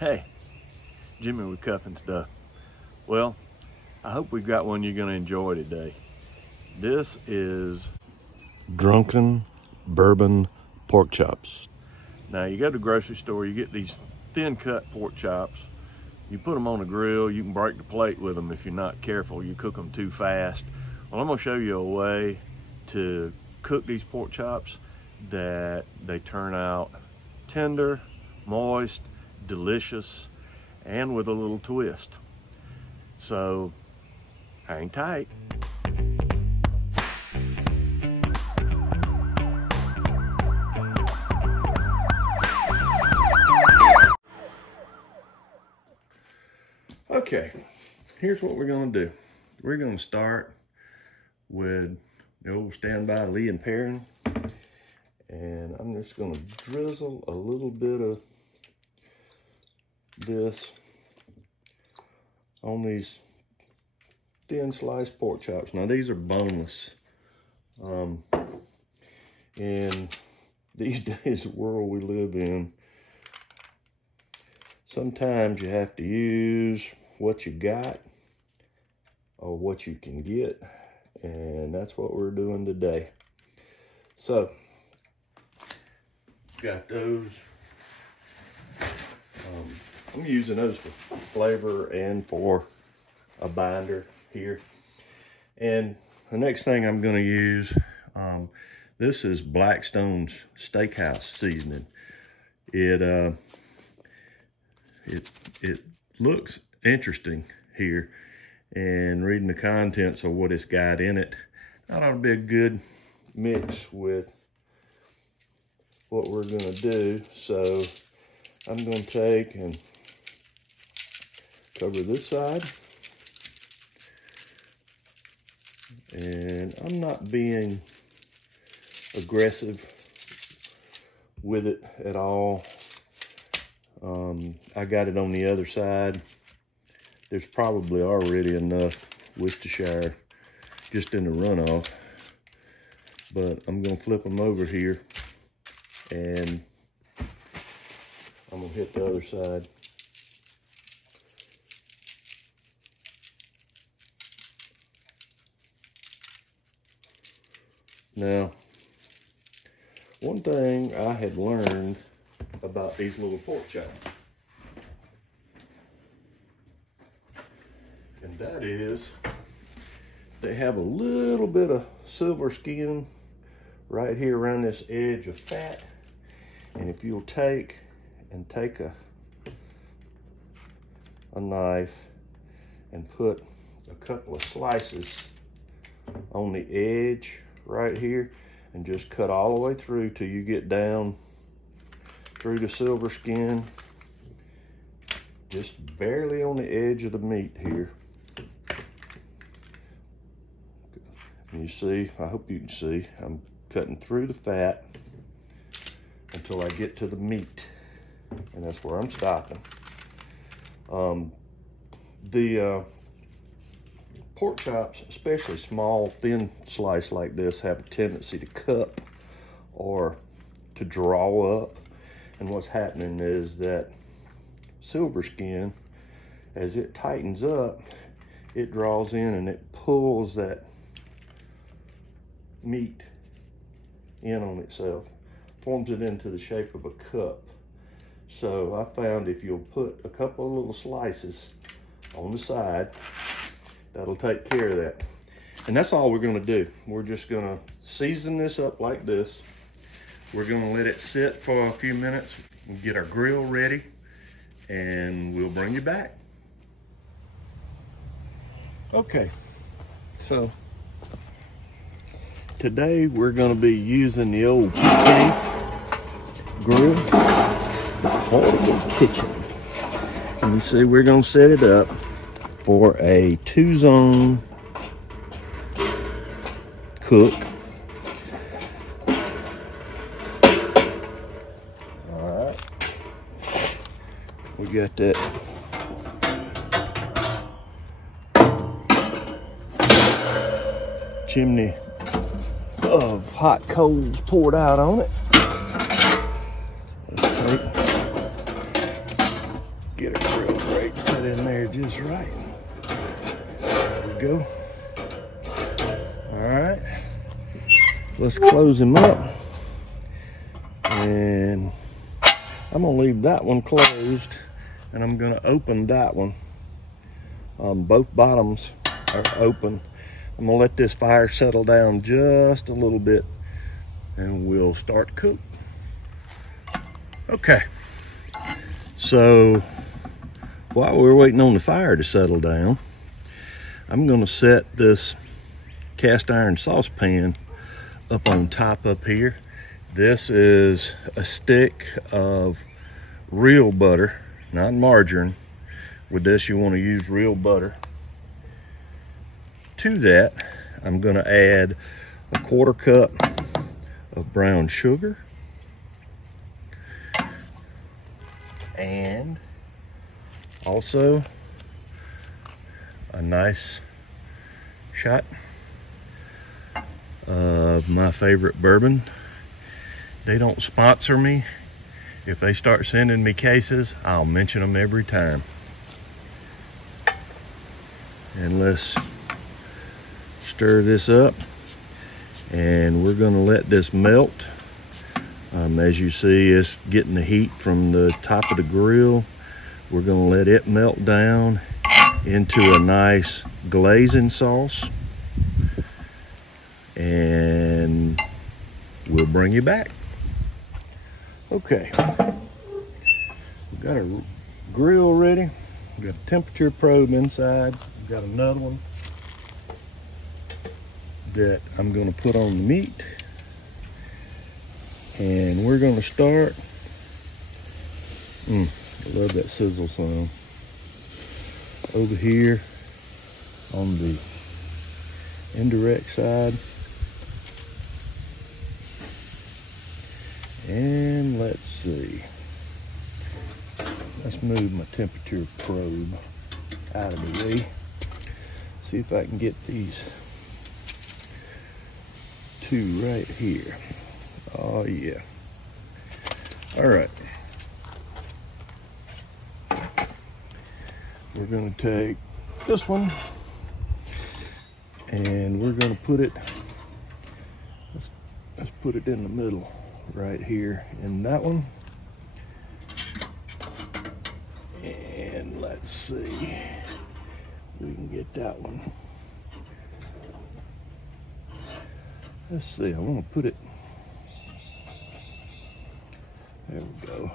Hey, Jimmy with Cuffin Stuff. Well, I hope we've got one you're going to enjoy today. This is Drunken Bourbon pork chops. Now, you go to the grocery store, you get these thin cut pork chops. You put them on the grill, you can break the plate with them if you're not careful. You cook them too fast. Well, I'm going to show you a way to cook these pork chops that they turn out tender, moist, delicious, and with a little twist. So hang tight. Okay, here's what we're gonna do. We're gonna start with the old standby Lee and Perrin, and I'm just gonna drizzle a little bit of this on these thin sliced pork chops. Now these are boneless. In these days, the world we live in, sometimes you have to use what you got or what you can get, and that's what we're doing today. So got those. I'm using those for flavor and for a binder here. And the next thing I'm going to use, this is Blackstone's Steakhouse seasoning. It looks interesting here, and reading the contents of what it's got in it, that ought to be a good mix with what we're going to do. So I'm going to take and cover this side, and I'm not being aggressive with it at all. I got it on the other side. There's probably already enough Worcestershire just in the runoff, but I'm gonna flip them over here and I'm gonna hit the other side. Now, one thing I had learned about these little pork chops, and that is they have a little bit of silver skin right here around this edge of fat. And if you'll take a knife and put a couple of slices on the edge right here and just cut all the way through till you get down through the silver skin, just barely on the edge of the meat here. And you see, I hope you can see, I'm cutting through the fat until I get to the meat, and that's where I'm stopping. The pork chops, especially small, thin slice like this, have a tendency to cup or to draw up. And what's happening is that silver skin, as it tightens up, it draws in and it pulls that meat in on itself, forms it into the shape of a cup. So I found if you'll put a couple of little slices on the side, that'll take care of that. And that's all we're gonna do. We're just gonna season this up like this. We're gonna let it sit for a few minutes and get our grill ready, and we'll bring you back. Okay, so today we're gonna be using the old grill, the portable kitchen. And you see, we're gonna set it up for a 2-zone cook. All right, we got that chimney of hot coals poured out on it. Let's take get a grill grate set in there just right. There we go. All right, let's close him up. And I'm gonna leave that one closed, and I'm gonna open that one. Both bottoms are open. I'm gonna let this fire settle down just a little bit, and we'll start to cook. Okay, so while we're waiting on the fire to settle down, I'm gonna set this cast iron saucepan up on top up here. This is a stick of real butter, not margarine. With this, you want to use real butter. To that, I'm going to add a 1/4 cup of brown sugar and also a nice shot of my favorite bourbon. They don't sponsor me. If they start sending me cases, I'll mention them every time. And let's stir this up, and we're going to let this melt. As you see, it's getting the heat from the top of the grill. We're going to let it melt down into a nice glazing sauce, and we'll bring you back. Okay, we've got our grill ready. We've got a temperature probe inside. We've got another one that I'm going to put on the meat, and we're going to start. I love that sizzle sound. Over here on the indirect side, and let's see. Let's move my temperature probe out of the way. See if I can get these two right here. Oh yeah. All right. We're going to take this one, and we're going to put it, let's put it in the middle right here in that one. And let's see, we can get that one. Let's see, I want to put it, there we go.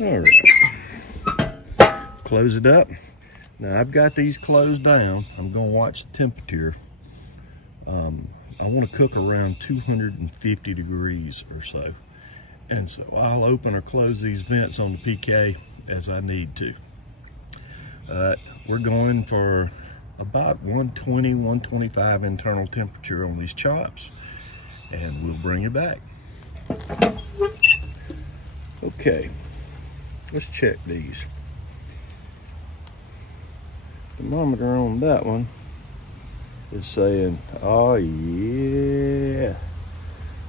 All right, close it up. Now I've got these closed down. I'm going to watch the temperature. I want to cook around 250 degrees or so. And so I'll open or close these vents on the PK as I need to. We're going for about 120, 125 internal temperature on these chops, and we'll bring it back. Okay, let's check these. Thermometer on that one is saying, oh yeah,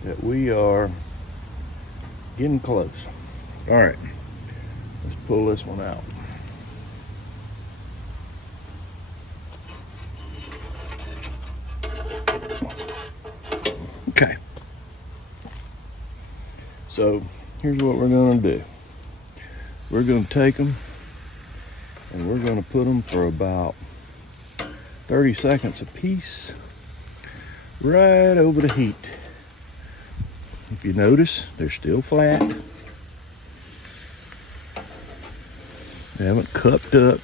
that we are getting close. All right, let's pull this one out. Okay, so here's what we're going to do. We're going to take them and we're going to put them for about 30 seconds a piece right over the heat. If you notice, they're still flat. They haven't cupped up.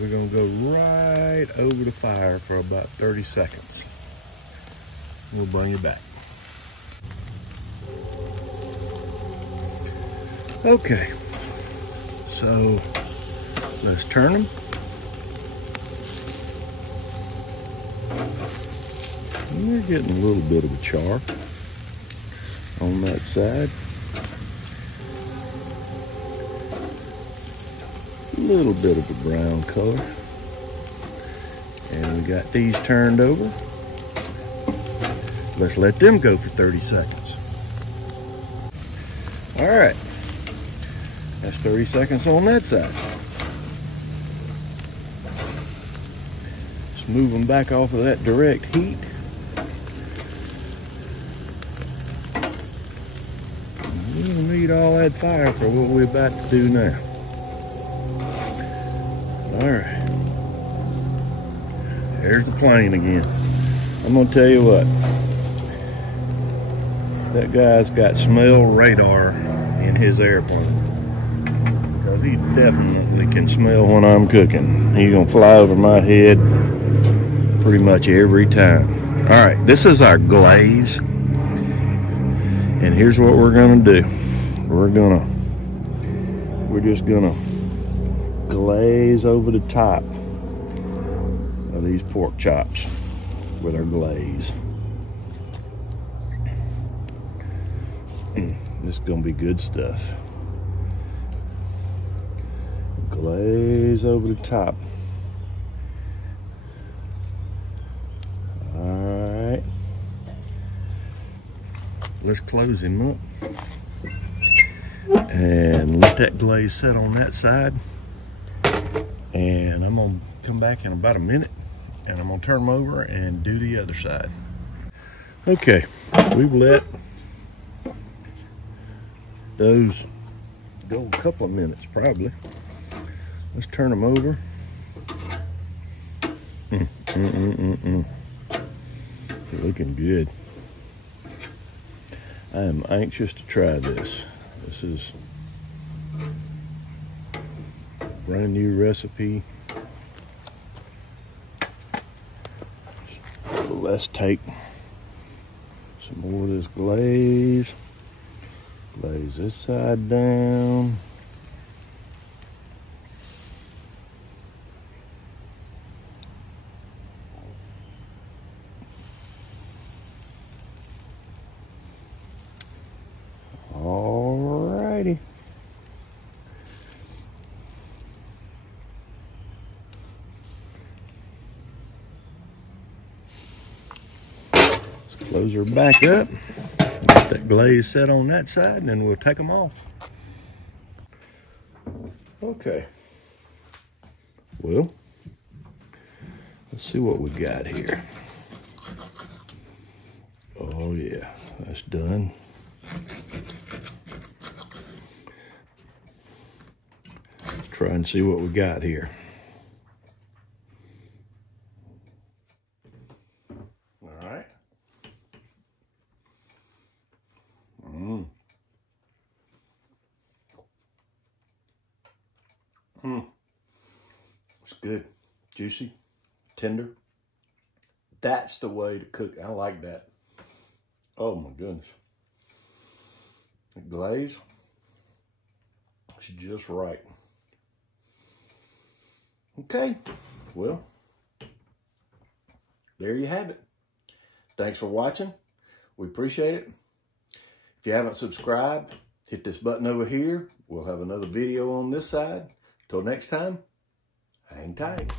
We're going to go right over the fire for about 30 seconds. We'll bring it back. Okay, so let's turn them. And we're getting a little bit of a char on that side. A little bit of a brown color. And We got these turned over. Let's let them go for 30 seconds. All right, that's 30 seconds on that side. Just move them back off of that direct heat. We don't need all that fire for what we're about to do now. All right, there's the plane again. I'm gonna tell you what, that guy's got smell radar in his airplane, because he definitely can smell when I'm cooking. He's gonna fly over my head pretty much every time. All right, this is our glaze, and here's what we're gonna do. We're just gonna glaze over the top of these pork chops with our glaze. This is gonna be good stuff. Glaze over the top. All right, let's close him up and let that glaze set on that side. And I'm gonna come back in about a minute, and I'm gonna turn them over and do the other side. Okay, we've let those go a couple of minutes probably. Let's turn them over. They're looking good. I am anxious to try this. This is a brand new recipe. So let's take some more of this glaze. Glaze this side down. Alrighty. Let's close her back up. Get that glaze set on that side, and then we'll take them off. Okay. Well, let's see what we got here. Oh yeah, that's done. Let's try and see what we got here. All right. It's good, juicy, tender. That's the way to cook. I like that. Oh my goodness. The glaze is just right. Okay, well, there you have it. Thanks for watching. We appreciate it. If you haven't subscribed, hit this button over here. We'll have another video on this side. Till next time, hang tight.